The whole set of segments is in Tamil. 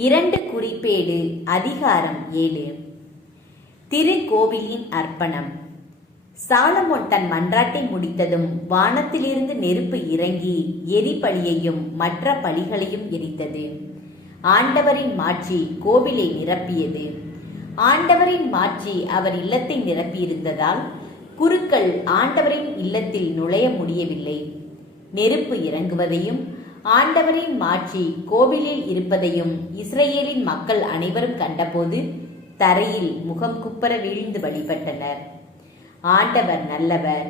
2 குறிப்பேடு அதிகாரம் 7. திருக்கோவிலின் அர்ப்பணம். சாலமோன் தன் மன்றாட்டை முடித்ததும் வானத்திலிருந்து நெருப்பு இறங்கி எரிபலியையும் மற்ற பலிகளையும் எரித்தது. ஆண்டவரின் மாட்சி கோவிலை நிரப்பியது. ஆண்டவரின் மாட்சி அவர் இல்லத்தை நிரப்பியிருந்ததால் குருக்கள் ஆண்டவரின் இல்லத்தில் நுழைய முடியவில்லை. நெருப்பு இறங்குவதையும் ஆண்டவரின் மாட்சி கோவிலில் இருப்பதையும் இஸ்ரேலின் மக்கள் அனைவரும் கண்டபோது தரையில் முகம் குப்பர வீழ்ந்து வழிபட்டனர். ஆண்டவர் நல்லவர்,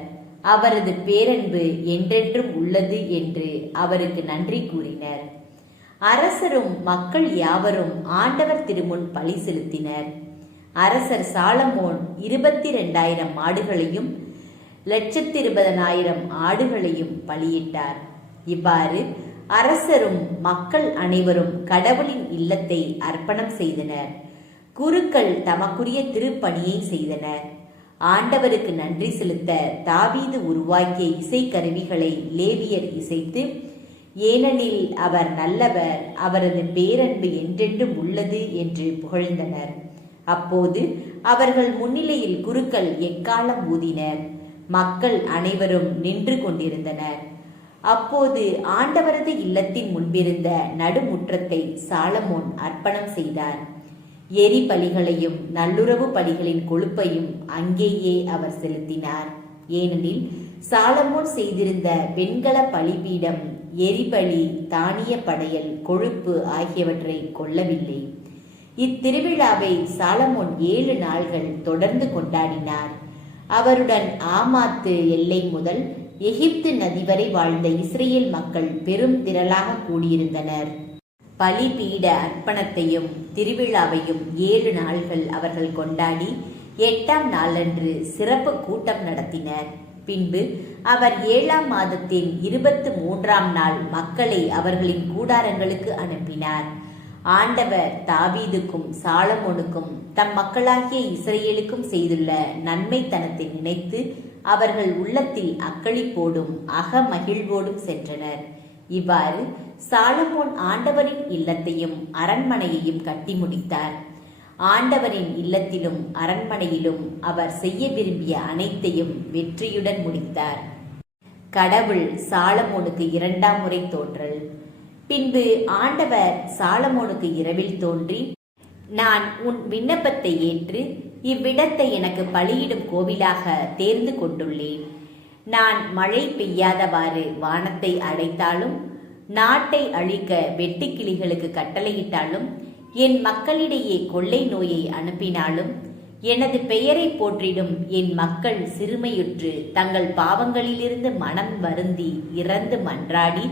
அவரது பேரன்பு என்றென்றும் உள்ளது என்று அவருக்கு நன்றி கூறினர். அரசரும் மக்கள் யாவரும் ஆண்டவர் திருமுன் பலி செலுத்தினர். அரசர் சாலமோன் 22,000 மாடுகளையும் 120,000 ஆடுகளையும் பலியிட்டார். இவ்வாறு அரசரும் மக்கள் அனைவரும் கடவுளின் இல்லத்தை அர்ப்பணம் செய்தனர். குருக்கள் தமக்குரிய திருப்பணியை செய்தனர். ஆண்டவருக்கு நன்றி செலுத்த தாவீது உருவாக்கிய இசைக்கருவிகளை லேவியர் இசைத்து, ஏனெனில் அவர் நல்லவர், அவரது பேரன்பு என்றென்றும் உள்ளது என்று புகழ்ந்தனர். அப்போது அவர்கள் முன்னிலையில் குருக்கள் எக்காலம் ஊதினர். மக்கள் அனைவரும் நின்று கொண்டிருந்தனர். அப்போது ஆண்டவரது இல்லத்தின் முன்பிருந்த நடுமுற்றத்தை சாலமோன் அர்ப்பணம் செய்தார். எரி பலிகளையும் நல்லுறவு பலிகளின் கொழுப்பையும் அங்கேயே அவர் செலுத்தினார். ஏனெனில் சாலமோன் செய்திருந்த வெண்கல பலிபீடம் எரிபலி, தானிய படையல், கொழுப்பு ஆகியவற்றை கொள்ளவில்லை. இத்திருவிழாவை சாலமோன் 7 நாள்கள் தொடர்ந்து கொண்டாடினார். அவருடன் ஆமாத்து எல்லை முதல் எகிப்து நதி வரை வாழ்ந்த இஸ்ரேல் மக்கள் பெரும் திரளாக கூடியிருந்தனர். பலிபீட அர்ப்பணத்தையும் திருவிழாவையும் 7 நாள்கள் அவர்கள் கொண்டாடி 8ஆம் நாளன்று சிறப்பு கூட்டம் நடத்தினர். பின்பு அவர் 7ஆம் மாதத்தின் 23ஆம் நாள் மக்களை அவர்களின் கூடாரங்களுக்கு அனுப்பினார். ஆண்டவர் தாவீதுக்கும் சாலமோனுக்கும் தம் மக்களாகிய இஸ்ரேலுக்கும் செய்துள்ள நன்மைத்தனத்தை நினைத்து அவர்கள் உள்ளத்தில் அக்களிப்போடும் அகமகிழ்வோடும் சென்றனர். இவ்வாறு சாலமோன் ஆண்டவரின் இல்லத்தையும் அரண்மனையையும் கட்டி முடித்தார். ஆண்டவரின் இல்லத்திலும் அரண்மனையிலும் அவர் செய்ய விரும்பிய அனைத்தையும் வெற்றியுடன் முடித்தார். கடவுள் சாலமோனுக்கு 2ஆம் முறை தோன்றல். பின்பு ஆண்டவர் சாலமோனுக்கு இரவில் தோன்றி, நான் உன் விண்ணப்பத்தை ஏற்று இவ்விடத்தை எனக்கு பலியிடும் கோவிலாக தேர்ந்து கொண்டுள்ளேன். நான் மழை பெய்யாதவாறு வானத்தை அடைத்தாலும், நாட்டை அழிக்க வெட்டுக்கிளிகளுக்கு கட்டளையிட்டாலும், என் மக்களிடையே கொள்ளை நோயை அனுப்பினாலும், எனது பெயரை போற்றிடும் என் மக்கள் சிறுமையுற்று தங்கள் பாவங்களிலிருந்து மனம் வருந்தி இறந்து மன்றாடி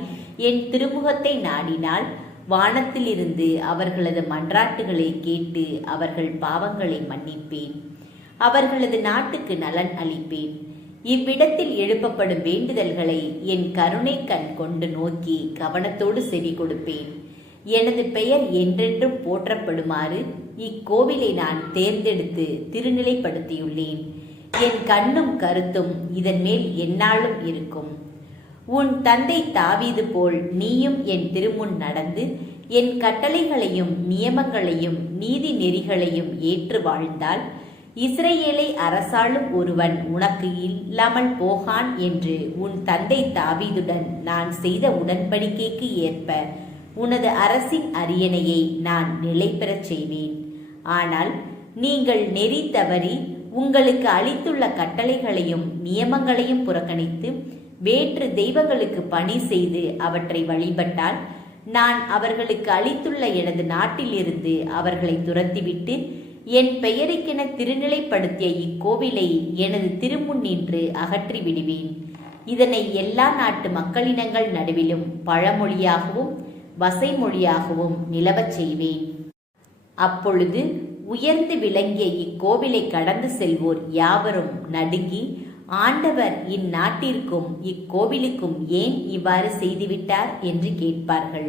என் திருமுகத்தை நாடினால், வானத்திலிருந்து அவர்களது மன்றாட்டுகளை கேட்டு அவர்கள் பாவங்களை மன்னிப்பேன். அவர்களது நாட்டுக்கு நலன் அளிப்பேன். இவ்விடத்தில் எழுப்பப்படும் வேண்டுதல்களை என் கருணை கண் கொண்டு நோக்கி கவனத்தோடு செவி கொடுப்பேன். எனது பெயர் என்றென்றும் போற்றப்படுமாறு இக்கோவிலை நான் தேர்ந்தெடுத்து திருநிலைப்படுத்தியுள்ளேன். என் கண்ணும் கருத்தும் இதன் மேல் எந்நாளும் இருக்கும். உன் தந்தை தாவீது போல் நீயும் என் திருமுன் நடந்து என் கட்டளைகளையும் நியமங்களையும் நீதி நெறிகளையும் ஏற்று வாழ்ந்தால், இஸ்ரேலை அரசாளும் ஒருவன் உனக்கு இல்லாமல் போகான் என்று உன் தந்தை தாவீதுடன் நான் செய்த உடன்படிக்கைக்கு ஏற்ப உனது அரசின் அரியணையை நான் நிலை பெறச் செய்வேன். ஆனால் நீங்கள் நெறி தவறி உங்களுக்கு அளித்துள்ள கட்டளைகளையும் நியமங்களையும் புறக்கணித்து வேற்று தெய்வங்களுக்கு பணி செய்து அவற்றை வழிபட்டால், நான் அவர்களுக்கு அளித்துள்ள எனது நாட்டிலிருந்து அவர்களை துரத்திவிட்டு என் பெயருக்கென திருநிலைப்படுத்திய இக்கோவிலை எனது திருமுன் நின்று அகற்றி விடுவேன். இதனை எல்லா நாட்டு மக்களினங்கள் நடுவிலும் பழமொழியாகவும் வசைமொழியாகவும் நிலவச் செய்வேன். அப்பொழுது உயர்ந்து விளங்கிய இக்கோவிலை கடந்து செல்வோர் யாவரும் நடுங்கி, ஆண்டவர் இந்நாட்டிற்கும் இக்கோவிலுக்கும் ஏன் இவ்வாறு செய்துவிட்டார் என்று கேட்பார்கள்.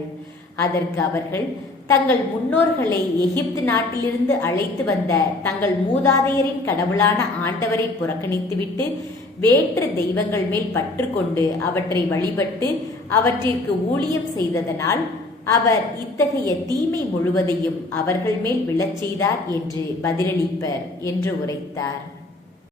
அதற்கு அவர்கள் தங்கள் முன்னோர்களை எகிப்து நாட்டிலிருந்து அழைத்து வந்த தங்கள் மூதாதையரின் கடவுளான ஆண்டவரை புறக்கணித்துவிட்டு வேற்று தெய்வங்கள் மேல் பற்று கொண்டு அவற்றை வழிபட்டு அவற்றிற்கு ஊழியம் செய்ததனால் அவர் இத்தகைய தீமை முழுவதையும் அவர்கள் மேல் விழச் செய்தார் என்று பதிலளிப்பர் என்று உரைத்தார்.